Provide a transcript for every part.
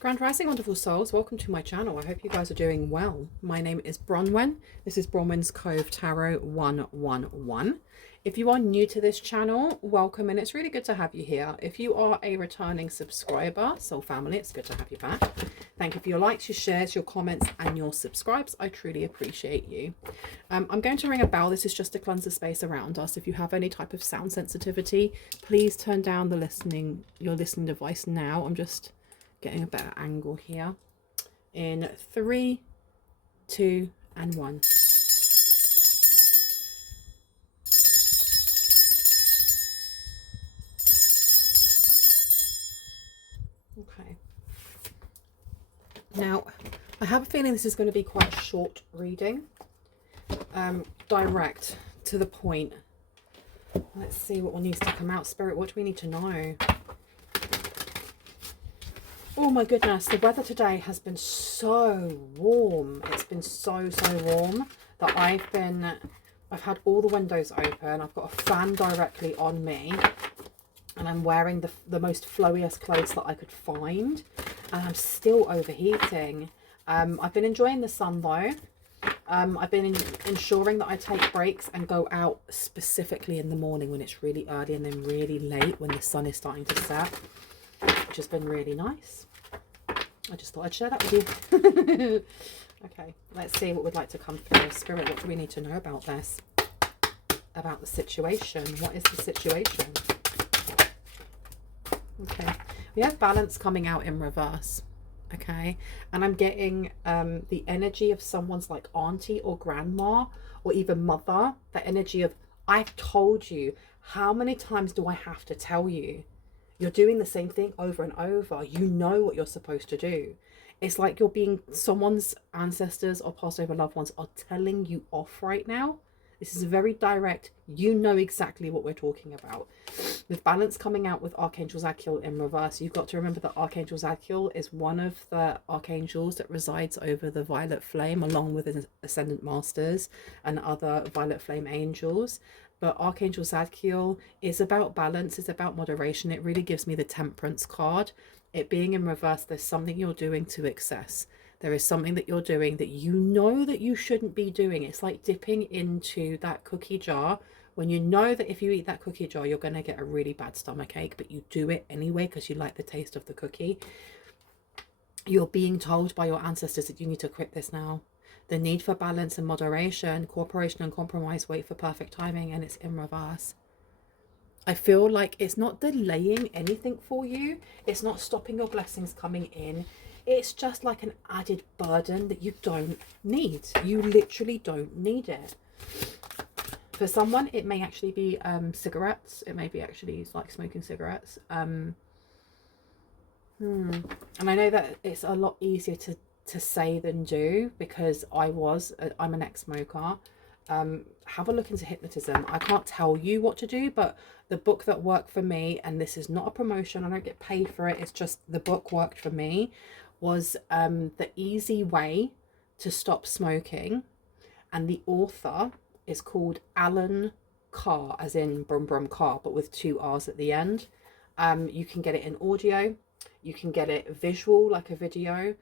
Grand Rising, wonderful souls. Welcome to my channel. I hope you guys are doing well. My name is Bronwyn. This is Bronwyn's Cove Tarot 111. If you are new to this channel, welcome, and it's really good to have you here. If you are a returning subscriber, soul family, it's good to have you back. Thank you for your likes, your shares, your comments, and your subscribes. I truly appreciate you. I'm going to ring a bell. This is just to cleanse the space around us. If you have any type of sound sensitivity, please turn down your listening device now. I'm just getting a better angle here. In 3, 2, and 1. Okay. Now, I have a feeling this is going to be quite a short reading. Direct, to the point. Let's see what needs to come out. Spirit, what do we need to know? Oh my goodness, the weather today has been so warm. It's been so warm that I've had all the windows open. I've got a fan directly on me, and I'm wearing the most flowiest clothes that I could find, and I'm still overheating. I've been enjoying the sun though. I've been ensuring that I take breaks and go out specifically in the morning when it's really early, and then really late when the sun is starting to set, which has been really nice. I just thought I'd share that with you. Okay, let's see what we'd like to come through. Spirit, what do we need to know about this? About the situation. What is the situation? Okay, we have balance coming out in reverse. Okay, and I'm getting the energy of someone's like auntie or grandma or even mother. The energy of, I've told you. How many times do I have to tell you? You're doing the same thing over and over. You know what you're supposed to do. It's like you're being, someone's ancestors or past over loved ones are telling you off right now. This is very direct. You know exactly what we're talking about. With balance coming out with Archangel Zadkiel in reverse, you've got to remember that Archangel Zadkiel is one of the archangels that resides over the violet flame, along with his ascendant masters and other violet flame angels. But Archangel Zadkiel is about balance, it's about moderation. It really gives me the Temperance card. It being in reverse, there's something you're doing to excess. There is something that you're doing that you know that you shouldn't be doing. It's like dipping into that cookie jar when you know that if you eat that cookie jar, you're going to get a really bad stomach ache, but you do it anyway because you like the taste of the cookie. You're being told by your ancestors that you need to quit this now. The need for balance and moderation, cooperation and compromise, wait for perfect timing, and it's in reverse. I feel like it's not delaying anything for you. It's not stopping your blessings coming in. It's just like an added burden that you don't need. You literally don't need it. For someone, it may actually be cigarettes. It may be actually like smoking cigarettes. And I know that it's a lot easier to say than do, because I'm an ex-smoker. Have a look into hypnotism. I can't tell you what to do, but the book that worked for me, and this is not a promotion, I don't get paid for it, it's just the book worked for me, was The Easy Way to Stop Smoking, and the author is called Alan Carr, as in brum brum car, but with 2 R's at the end. You can get it in audio, you can get it visual like a video.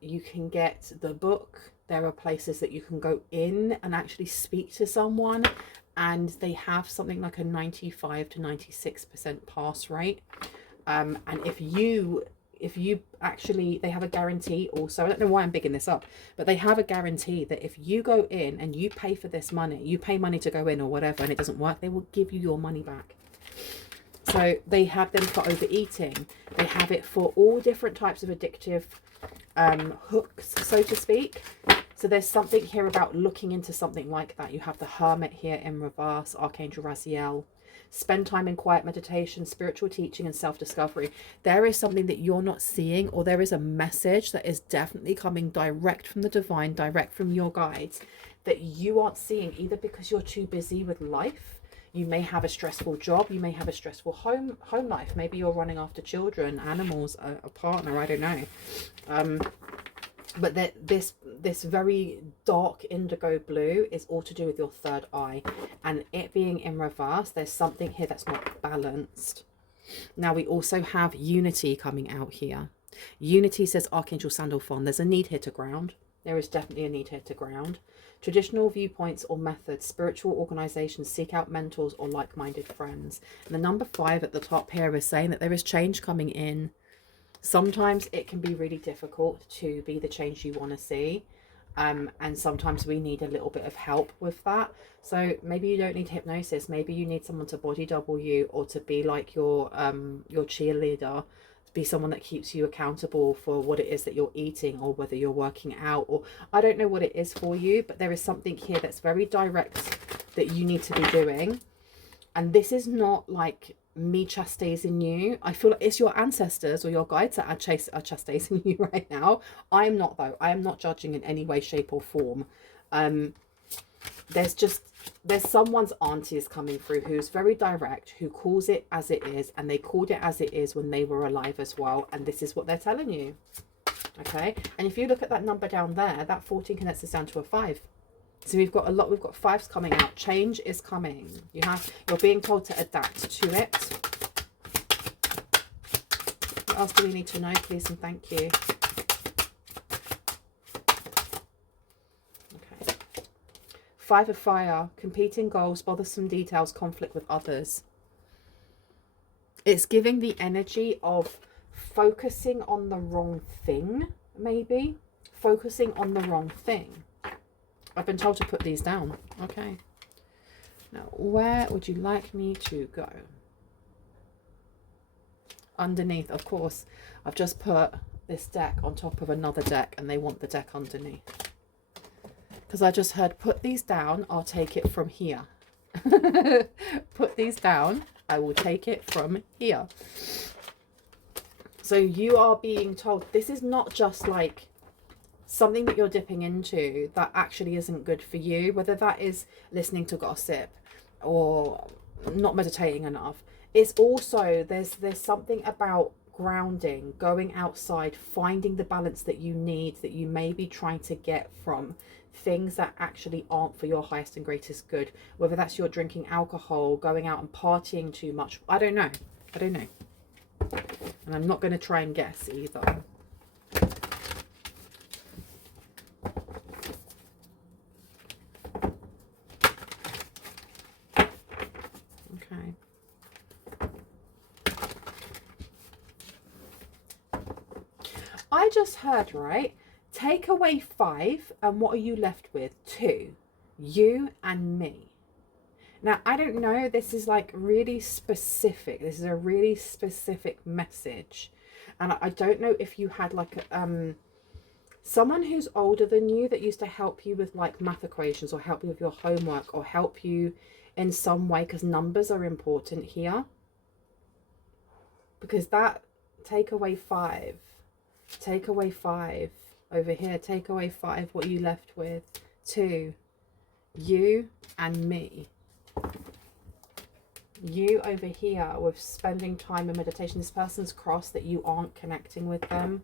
You can get the book. There are places that you can go in and actually speak to someone, and they have something like a 95 to 96% pass rate. And if you actually, they have a guarantee also. I don't know why I'm bigging this up, but they have a guarantee that if you go in and you pay for this money, you pay money to go in or whatever, and it doesn't work, they will give you your money back. So they have them for overeating. They have it for all different types of addictive hooks, so to speak. So there's something here about looking into something like that. You have the Hermit here in reverse, Archangel Raziel. Spend time in quiet meditation, spiritual teaching, and self-discovery. There is something that you're not seeing, or there is a message that is definitely coming direct from the divine, direct from your guides, that you aren't seeing, either because you're too busy with life. You may have a stressful job, you may have a stressful home life, maybe you're running after children, animals, a partner, I don't know. But this very dark indigo blue is all to do with your third eye, and it being in reverse, there's something here that's not balanced. Now we also have unity coming out here. Unity says Archangel Sandalphon. There's a need here to ground. There is definitely a need here to ground. Traditional viewpoints or methods, spiritual organizations, seek out mentors or like-minded friends. And the number 5 at the top here is saying that there is change coming in. Sometimes it can be really difficult to be the change you want to see. And sometimes we need a little bit of help with that. So maybe you don't need hypnosis. Maybe you need someone to body double you, or to be like your cheerleader, to be someone that keeps you accountable for what it is that you're eating, or whether you're working out, or I don't know what it is for you, but there is something here that's very direct that you need to be doing. And this is not like me chastising you. I feel like it's your ancestors or your guides that are chastising you right now. I am not, though. I am not judging in any way, shape or form. There's someone's auntie is coming through who's very direct, who calls it as it is, and they called it as it is when they were alive as well. And this is what they're telling you. Okay. And if you look at that number down there, that 14 connects us down to a 5. So we've got 5s coming out. Change is coming. You're being told to adapt to it. What else do we need to know, please and thank you? Okay. 5 of fire, competing goals, bothersome details, conflict with others. It's giving the energy of focusing on the wrong thing, maybe. Focusing on the wrong thing. I've been told to put these down. Okay. Now, where would you like me to go? Underneath, of course. I've just put this deck on top of another deck, and they want the deck underneath. Because I just heard, put these down, I'll take it from here. Put these down, I will take it from here. So you are being told, this is not just like something that you're dipping into that actually isn't good for you, whether that is listening to gossip or not meditating enough. It's also, there's something about grounding, going outside, finding the balance that you need, that you may be trying to get from things that actually aren't for your highest and greatest good, whether that's you're drinking alcohol, going out and partying too much. I don't know. And I'm not going to try and guess either. I just heard, right? Take away 5, and what are you left with? 2. You and me. Now, I don't know. This is like really specific. This is a really specific message. And I don't know if you had like someone who's older than you that used to help you with like math equations, or help you with your homework, or help you in some way, because numbers are important here. Because that, take away 5. Take away 5 over here. Take away 5. What are you left with? 2. You and me. You over here with spending time in meditation. This person's crossed that you aren't connecting with them.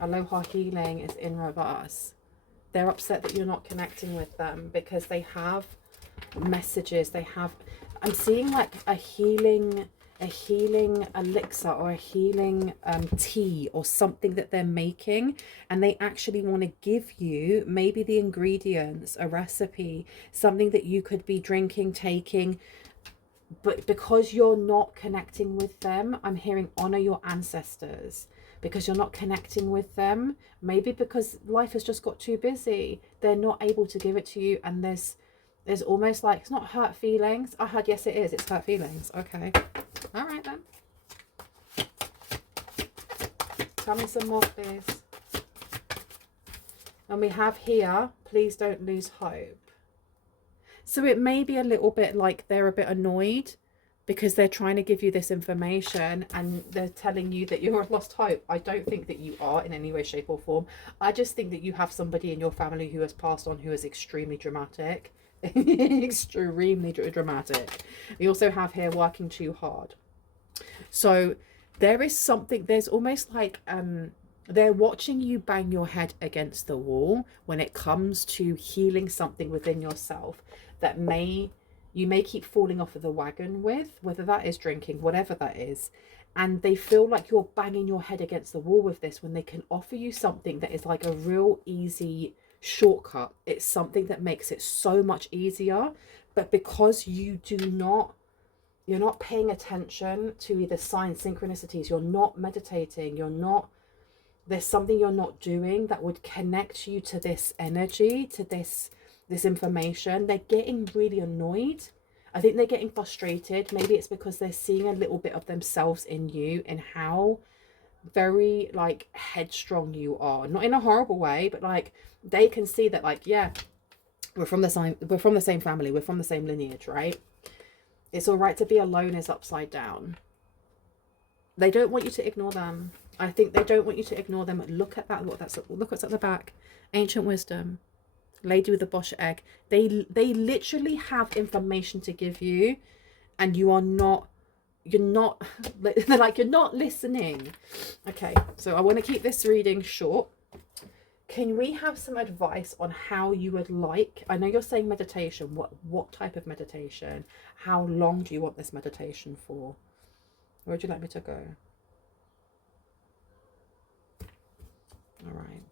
Aloha healing is in reverse. They're upset that you're not connecting with them because they have messages. They have, I'm seeing like a healing elixir, or a healing tea, or something that they're making, and they actually want to give you maybe the ingredients, a recipe, something that you could be drinking, taking, but because you're not connecting with them, I'm hearing honor your ancestors. Because you're not connecting with them, maybe because life has just got too busy, they're not able to give it to you. And there's almost like, it's not hurt feelings. I heard, yes it is, it's hurt feelings. Okay. All right then. Tell me some more, please. And we have here, please don't lose hope. So it may be a little bit like they're a bit annoyed because they're trying to give you this information and they're telling you that you're lost hope. I don't think that you are in any way, shape or form. I just think that you have somebody in your family who has passed on who is extremely dramatic. Extremely dramatic. We also have here working too hard. So there is something, there's almost like they're watching you bang your head against the wall when it comes to healing something within yourself that may you may keep falling off of the wagon with, whether that is drinking, whatever that is. And they feel like you're banging your head against the wall with this, when they can offer you something that is like a real easy shortcut. It's something that makes it so much easier. But because you're not paying attention to either signs, synchronicities, you're not meditating, there's something you're not doing that would connect you to this energy, to this information. They're getting really annoyed. I think they're getting frustrated. Maybe it's because they're seeing a little bit of themselves in you, and how very like headstrong you are. Not in a horrible way, but like they can see that, like, yeah, we're from the same family, we're from the same lineage, right? It's all right to be alone is upside down. They don't want you to ignore them. I think they don't want you to ignore them. Look at that. Look what's at the back. Ancient wisdom. Lady with the Bosch egg. They literally have information to give you, and you're not they're like, you're not listening. Okay, so I want to keep this reading short. Can we have some advice on how you would like, I know you're saying meditation, what type of meditation? How long do you want this meditation for? Where would you like me to go? All right.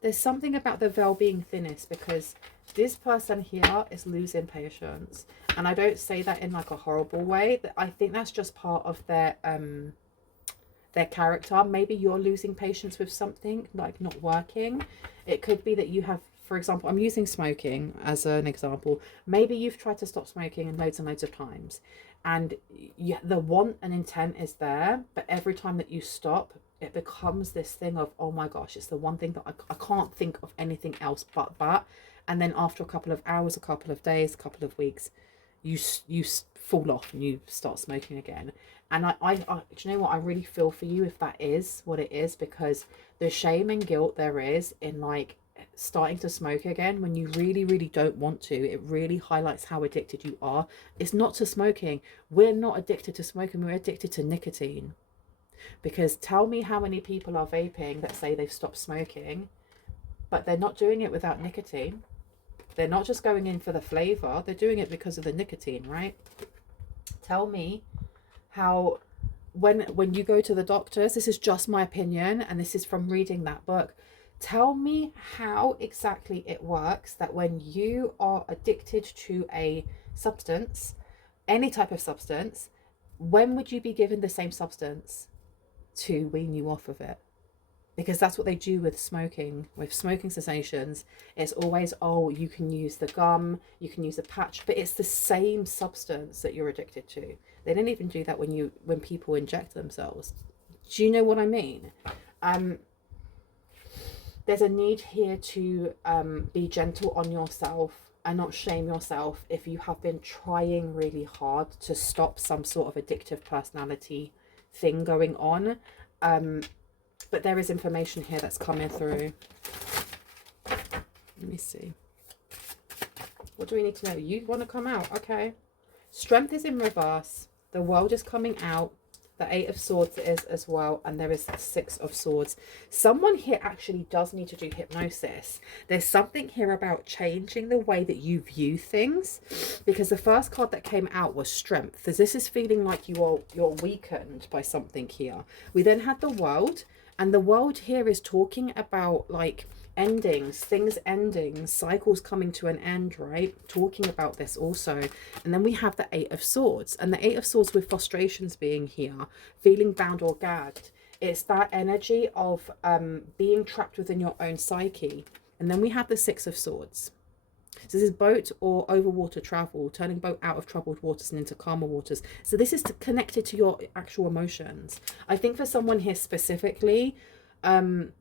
There's something about the veil being thinnest, because this person here is losing patience. And I don't say that in like a horrible way. I think that's just part of their character. Maybe you're losing patience with something, like not working. It could be that you have, for example, I'm using smoking as an example. Maybe you've tried to stop smoking and loads of times, and the want and intent is there, but every time that you stop, it becomes this thing of, oh my gosh, it's the one thing that I can't think of anything else but that. And then after a couple of hours, a couple of days, a couple of weeks, you fall off and you start smoking again. And I do you know what, I really feel for you if that is what it is, because the shame and guilt there is in like starting to smoke again when you really don't want to, it really highlights how addicted you are. It's not to smoking. We're not addicted to smoking, we're addicted to nicotine. Because tell me how many people are vaping that say they've stopped smoking, but they're not doing it without nicotine. They're not just going in for the flavor, they're doing it because of the nicotine, right? Tell me how, when you go to the doctors, this is just my opinion and this is from reading that book, tell me how exactly it works that when you are addicted to a substance, any type of substance, when would you be given the same substance to wean you off of it? Because that's what they do with smoking cessations. It's always, oh, you can use the gum, you can use the patch, but it's the same substance that you're addicted to. They don't even do that when people inject themselves. Do you know what I mean? There's a need here to be gentle on yourself and not shame yourself if you have been trying really hard to stop some sort of addictive personality thing going on. But there is information here that's coming through. Let me see. What do we need to know? You want to come out? Okay. Strength is in reverse. The world is coming out. The 8 of Swords is as well. And there is the 6 of Swords. Someone here actually does need to do hypnosis. There's something here about changing the way that you view things. Because the first card that came out was Strength. Because this is feeling like you're weakened by something here. We then had the World. And the World here is talking about like endings, things ending, cycles coming to an end, right? Talking about this also. And then we have the 8 of Swords. And the 8 of Swords with frustrations being here, feeling bound or gagged. It's that energy of being trapped within your own psyche. And then we have the 6 of Swords. So this is boat or over water travel, turning boat out of troubled waters and into calmer waters. So this is connected to your actual emotions. I think for someone here specifically, some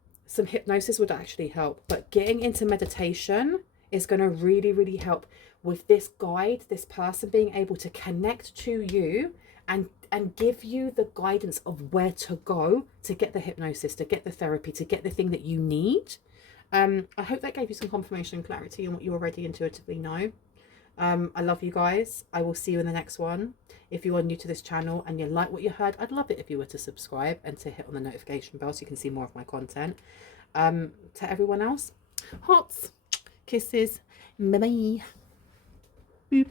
hypnosis would actually help. But getting into meditation is going to really help with this guide, this person being able to connect to you and give you the guidance of where to go to get the hypnosis, to get the therapy, to get the thing that you need. I hope that gave you some confirmation and clarity on what you already intuitively know. I love you guys. I will see you in the next one. If you are new to this channel and you like what you heard, I'd love it if you were to subscribe and to hit on the notification bell so you can see more of my content. To everyone else, hearts, kisses, bye bye. Boop.